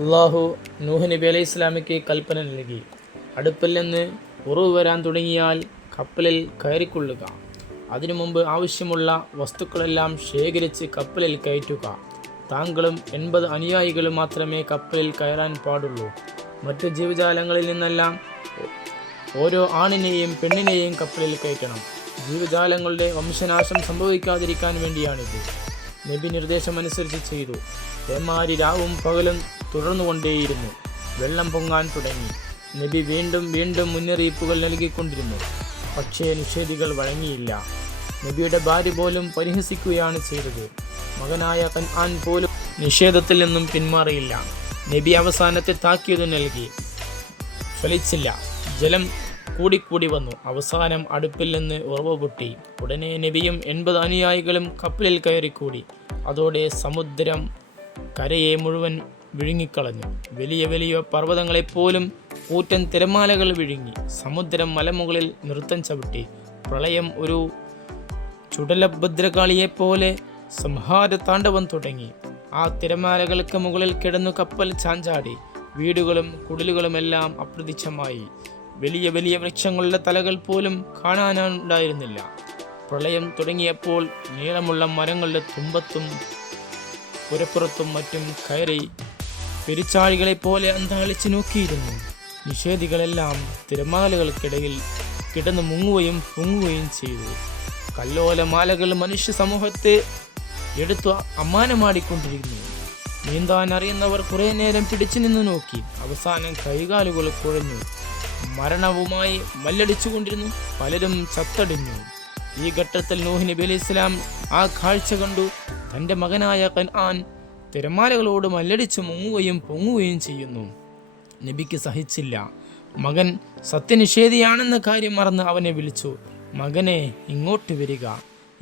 അള്ളാഹു നൂഹ് നബി അലൈഹി ഇസ്ലാമിക്ക് കൽപ്പന നൽകി. അടുപ്പിൽ നിന്ന് ഉറവ് വരാൻ തുടങ്ങിയാൽ കപ്പലിൽ കയറിക്കൊള്ളുക. അതിനു മുമ്പ് ആവശ്യമുള്ള വസ്തുക്കളെല്ലാം ശേഖരിച്ച് കപ്പലിൽ കയറ്റുക. താങ്കളും എൺപത് അനുയായികളും മാത്രമേ കപ്പലിൽ കയറാൻ പാടുള്ളൂ. മറ്റു ജീവജാലങ്ങളിൽ നിന്നെല്ലാം ഓരോ ആണിനെയും പെണ്ണിനെയും കപ്പലിൽ കയറ്റണം. ജീവജാലങ്ങളുടെ വംശനാശം സംഭവിക്കാതിരിക്കാൻ വേണ്ടിയാണിത്. നബി നിർദ്ദേശമനുസരിച്ച് ചെയ്തു. ഏമാരി രാവും പകലും തുടർന്നുകൊണ്ടേയിരുന്നു. വെള്ളം പൊങ്ങാൻ തുടങ്ങി. നബി വീണ്ടും വീണ്ടും മുന്നറിയിപ്പുകൾ നൽകിക്കൊണ്ടിരുന്നു. പക്ഷേ നിഷേധികൾ വഴങ്ങിയില്ല. നബിയുടെ ഭാര്യ പോലും പരിഹസിക്കുകയാണ് ചെയ്തത്. മകനായ കൻആൻ പോലും നിഷേധത്തിൽ നിന്നും പിന്മാറിയില്ല. നബി അവസാനത്തെ താക്കീത് നൽകി. ഫലിച്ചില്ല. ജലം കൂടിക്കൂടി വന്നു. അവസാനം അടുപ്പിൽ നിന്ന് ഉറവ് പൊട്ടി. ഉടനെ നബിയും എൺപത് അനുയായികളും കപ്പലിൽ കയറിക്കൂടി. അതോടെ സമുദ്രം കരയെ മുഴുവൻ വിഴുങ്ങിക്കളഞ്ഞു. വലിയ വലിയ പർവതങ്ങളെപ്പോലും കൂറ്റൻ തിരമാലകൾ വിഴുങ്ങി. സമുദ്രം മലമുകളിൽ നൃത്തം ചവിട്ടി. പ്രളയം ഒരു ചുടലഭദ്രകാളിയെപ്പോലെ സംഹാര താണ്ഡവം തുടങ്ങി. ആ തിരമാലകൾക്ക് മുകളിൽ കിടന്നു കപ്പൽ ചാഞ്ചാടി. വീടുകളും കുടിലുകളുമെല്ലാം അപ്രത്യക്ഷമായി. വലിയ വലിയ വൃക്ഷങ്ങളുടെ തലകൾ പോലും കാണാനുണ്ടായിരുന്നില്ല. പ്രളയം തുടങ്ങിയപ്പോൾ നീളമുള്ള മരങ്ങളുടെ തുമ്പത്തും പുരപ്പുറത്തും മറ്റും കയറി പെരിച്ചാഴികളെ പോലെ അന്താളിച്ചു നോക്കിയിരുന്നു. നിഷേധികളെല്ലാം തിരമാലകൾക്കിടയിൽ കിടന്നു മുങ്ങുകയും പൊങ്ങുകയും ചെയ്തു. കല്ലോല മാലകൾ മനുഷ്യ സമൂഹത്തെ എടുത്തു അമ്മാനമാടിക്കൊണ്ടിരിക്കുന്നു നീന്താൻ അറിയുന്നവർ കുറെ നേരം പിടിച്ചു നിന്ന് നോക്കി. അവസാനം കൈകാലുകൾ കുഴഞ്ഞു. മരണവുമായി മല്ലടിച്ചുകൊണ്ടിരുന്നു. പലരും ചത്തടിഞ്ഞു. ഈ ഘട്ടത്തിൽ നോഹിനി ബലി ഇസ്ലാം ആ കാഴ്ച കണ്ടു. തന്റെ മകനായ കൻആൻ തിരമാലകളോട് മല്ലടിച്ച് മുങ്ങുകയും പൊങ്ങുകയും ചെയ്യുന്നു. നബിക്ക് സഹിച്ചില്ല. മകൻ സത്യനിഷേധിയാണെന്ന കാര്യം മറന്ന് അവനെ വിളിച്ചു. മകനെ ഇങ്ങോട്ട് വരിക.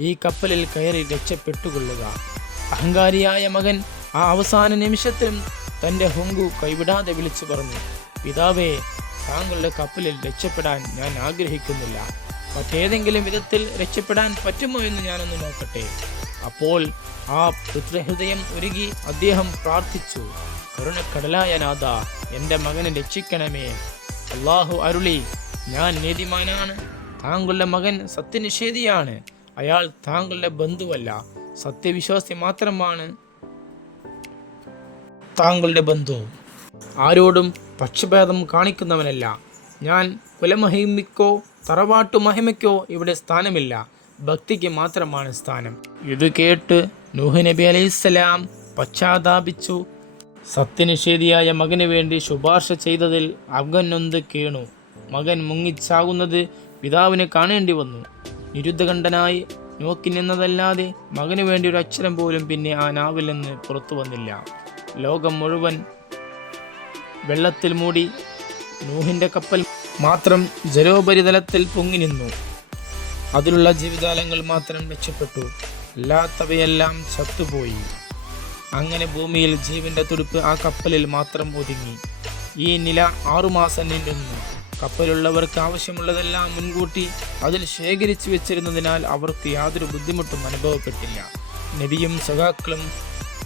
ഈ കപ്പലിൽ കയറി രക്ഷപ്പെട്ടുകൊള്ളുക. അഹങ്കാരിയായ മകൻ ആ അവസാന നിമിഷത്തിലും തന്റെ ഹൊങ്കു കൈവിടാതെ വിളിച്ചു പറഞ്ഞു പിതാവേ താങ്കളുടെ കപ്പലിൽ രക്ഷപ്പെടാൻ ഞാൻ ആഗ്രഹിക്കുന്നില്ല. മറ്റേതെങ്കിലും വിധത്തിൽ രക്ഷപ്പെടാൻ പറ്റുമോ എന്ന് ഞാനൊന്ന് നോക്കട്ടെ. അപ്പോൾ ആ പുത്രഹൃദയം ഒരുകി അദ്ദേഹം പ്രാർത്ഥിച്ചു കരുണക്കടലായ നാഥ എന്റെ മകനെ രക്ഷിക്കണമേ. അള്ളാഹു അരുളി ഞാൻ നീതിമാനാണ്. താങ്കളുടെ മകൻ സത്യനിഷേധിയാണ്. അയാൾ താങ്കളുടെ ബന്ധുവല്ല സത്യവിശ്വാസി മാത്രമാണ് താങ്കളുടെ ബന്ധു. ആരോടും പക്ഷഭേദം കാണിക്കുന്നവനല്ല. ഞാൻ കുലമഹിമയ്ക്കോ തറവാട്ടു മഹിമയ്ക്കോ ഇവിടെ സ്ഥാനമില്ല. ഭക്തിക്ക് മാത്രമാണ് സ്ഥാനം. ഇത് കേട്ട് നൂഹ് നബി അലൈഹിസ്സലാം പശ്ചാത്താപിച്ചു. സത്യനിഷേധിയായ മകന് വേണ്ടി ശുപാർശ ചെയ്തതിൽ അകന്നൊന്ത് കേണു. മകൻ മുങ്ങിച്ചാകുന്നത് പിതാവിനെ കാണേണ്ടി വന്നു. നിരുദ്ധകണ്ഠനായി നോക്കി നിന്നതല്ലാതെ മകന് വേണ്ടി ഒരു അക്ഷരം പോലും പിന്നെ ആ നാവിൽ നിന്ന് പുറത്തു വന്നില്ല. ലോകം മുഴുവൻ വെള്ളത്തിൽ മൂടി നൂഹിന്റെ കപ്പൽ മാത്രം ജലോപരിതലത്തിൽ പൊങ്ങി നിന്നു. അതിലുള്ള ജീവിതാലങ്ങൾ മാത്രം രക്ഷപ്പെട്ടു അല്ലാത്തവയെല്ലാം ചത്തുപോയി. അങ്ങനെ ഭൂമിയിൽ ജീവന്റെ തുടുപ്പ് ആ കപ്പലിൽ മാത്രം ഒതുങ്ങി. ഈ നില ആറുമാസം നീണ്ടുന്നു കപ്പലുള്ളവർക്ക് ആവശ്യമുള്ളതെല്ലാം മുൻകൂട്ടി അതിൽ ശേഖരിച്ചു വെച്ചിരുന്നതിനാൽ അവർക്ക് യാതൊരു ബുദ്ധിമുട്ടും അനുഭവപ്പെട്ടില്ല. നബിയും സഖാക്കളും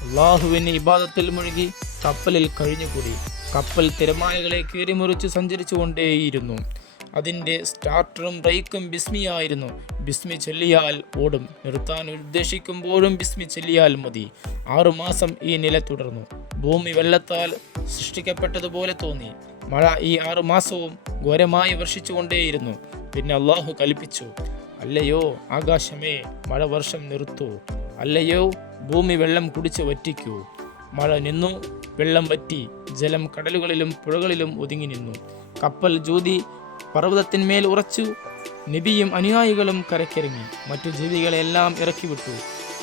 അള്ളാഹുവിന് ഇബാദത്തിൽ മുഴുകി കപ്പലിൽ കഴിഞ്ഞുകൂടി. കപ്പൽ തിരമാലകളെ കീറിമുറിച്ച് സഞ്ചരിച്ചു കൊണ്ടേയിരുന്നു അതിന്റെ സ്റ്റാർട്ടറും ബ്രേക്കും ബിസ്മിയായിരുന്നു ബിസ്മി ചൊല്ലിയാൽ ഓടും. നിർത്താൻ ഉദ്ദേശിക്കുമ്പോഴും ബിസ്മി ചൊല്ലിയാൽ മതി. ആറുമാസം ഈ നില തുടർന്നു. ഭൂമി വെള്ളത്താൽ സൃഷ്ടിക്കപ്പെട്ടതുപോലെ തോന്നി. മഴ ഈ ആറുമാസവും ഘോരമായി വർഷിച്ചുകൊണ്ടേയിരുന്നു. പിന്നെ അള്ളാഹു കൽപ്പിച്ചു. അല്ലയോ ആകാശമേ മഴ വർഷം നിർത്തൂ. അല്ലയോ ഭൂമി വെള്ളം കുടിച്ച് വറ്റിക്കൂ. മഴ നിന്നു വെള്ളം വറ്റി. ജലം കടലുകളിലും പുഴകളിലും ഒതുങ്ങി നിന്നു. കപ്പൽ ജ്യോതി പർവതത്തിന്മേൽ ഉറച്ചു നബിയും അനുയായികളും കരക്കിറങ്ങി. മറ്റു ജീവികളെല്ലാം ഇറക്കി വിട്ടു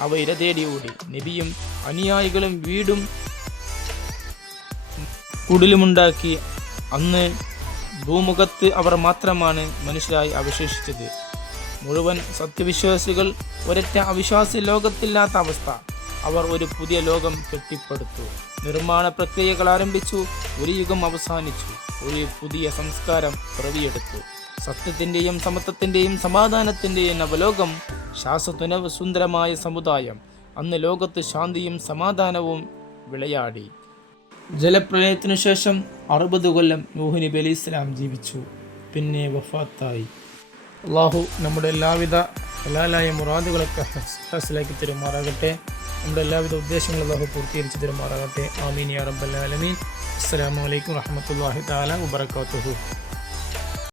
അവ ഇര തേടി ഓടി. നബിയും അനുയായികളും വീടും കുടിലുമുണ്ടാക്കി. അന്ന് ഭൂമുഖത്ത് അവർ മാത്രമാണ് മനുഷ്യരായി അവശേഷിച്ചത്. മുഴുവൻ സത്യവിശ്വാസികൾ ഒരൊറ്റ അവിശ്വാസി ലോകത്തില്ലാത്ത അവസ്ഥ. അവർ ഒരു പുതിയ ലോകം കെട്ടിപ്പടുത്തു. നിർമ്മാണ പ്രക്രിയകൾ ആരംഭിച്ചു. ഒരു യുഗം അവസാനിച്ചു. ഒരു പുതിയ സംസ്കാരം പിറവിയെടുത്തു. സത്യത്തിന്റെയും സമത്വത്തിന്റെയും സമാധാനത്തിന്റെയും അവലോകം ശാസ്വനവ് സുന്ദരമായ സമുദായം. അന്ന് ലോകത്ത് ശാന്തിയും സമാധാനവും വിളയാടി. ജലപ്രളയത്തിനു ശേഷം അറുപത് കൊല്ലം നൂഹ് ബലി ഇസ്ലാം ജീവിച്ചു. പിന്നെ വഫാത്തായി. അള്ളാഹു നമ്മുടെ എല്ലാവിധ ഹലാലായ മുറാദുകളൊക്കെ ഹസ് ഹസിലാക്കി തരുമാറാകട്ടെ. നമ്മുടെ എല്ലാവിധ ഉദ്ദേശങ്ങളും അള്ളാഹു പൂർത്തീകരിച്ച് തരുമാറാകട്ടെ ആമീൻ യാ റബ്ബൽ ആലമീൻ. അസ്സലാമു അലൈക്കും വറഹ്മത്തുള്ളാഹി തആല വബറകാതുഹു.